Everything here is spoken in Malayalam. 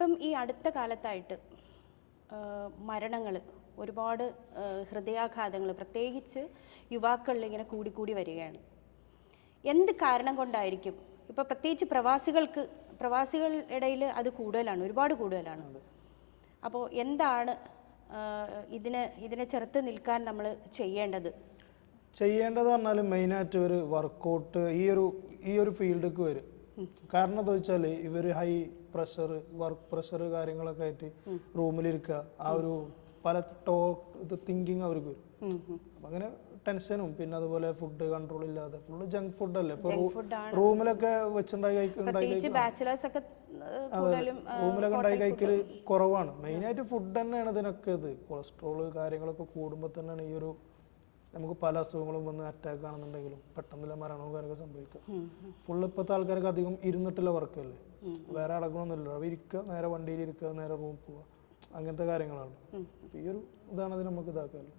ഇപ്പം ഈ അടുത്ത കാലത്തായിട്ട് മരണങ്ങൾ ഒരുപാട് ഹൃദയാഘാതങ്ങൾ പ്രത്യേകിച്ച് യുവാക്കളിൽ ഇങ്ങനെ കൂടിക്കൂടി വരികയാണ്. എന്ത് കാരണം കൊണ്ടായിരിക്കും? ഇപ്പോൾ പ്രത്യേകിച്ച് പ്രവാസികളുടെ ഇടയിൽ അത് കൂടുതലാണ്, ഒരുപാട് കൂടുതലാണ്. അപ്പോൾ എന്താണ് ഇതിനെ ചെറുത്ത് നിൽക്കാൻ നമ്മൾ ചെയ്യേണ്ടത് പറഞ്ഞാൽ മെയിനായിട്ട് ഒരു വർക്കൗട്ട് ഈ ഒരു ഫീൽഡിലേക്ക് വരും. കാരണം എന്താ വെച്ചാൽ ഇവർ ഹൈ പ്രഷർ, വർക്ക് പ്രഷർ കാര്യങ്ങളൊക്കെ ആയിട്ട് റൂമിലിരിക്കുക, ആ ഒരു പല തിങ്കിങ് അവർക്ക് വരും. അപ്പം അങ്ങനെ ടെൻഷനും പിന്നെ അതുപോലെ ഫുഡ് കൺട്രോൾ ഇല്ലാതെ ഫുള്ള് ജങ്ക് ഫുഡ് അല്ലേ ഇപ്പൊ റൂമിലൊക്കെ വെച്ചുണ്ടാക്കി റൂമിലൊക്കെ ഉണ്ടാക്കി കഴിക്കല് കുറവാണ്. മെയിനായിട്ട് ഫുഡ് തന്നെയാണ് ഇതിനൊക്കെ. ഇത് കൊളസ്ട്രോള് കാര്യങ്ങളൊക്കെ കൂടുമ്പോൾ തന്നെയാണ് ഈ ഒരു നമുക്ക് പല അസുഖങ്ങളും വന്ന് അറ്റാക്ക് ആണെന്നുണ്ടെങ്കിലും പെട്ടെന്നുള്ള മരണവും കാര്യമൊക്കെ സംഭവിക്കും. ഫുള്ള് ഇപ്പോഴത്തെ ആൾക്കാർക്ക് അധികം ഇരുന്നിട്ടുള്ള വർക്കല്ലേ, വേറെ അടക്കമൊന്നുമില്ല. അവർ ഇരിക്കുക, നേരെ വണ്ടിയിൽ ഇരിക്കുക, നേരെ റൂമിൽ പോവുക, അങ്ങനത്തെ കാര്യങ്ങളാണ്. ഈ ഒരു ഇതാണ് നമുക്ക് ഇതാക്കാമല്ലോ.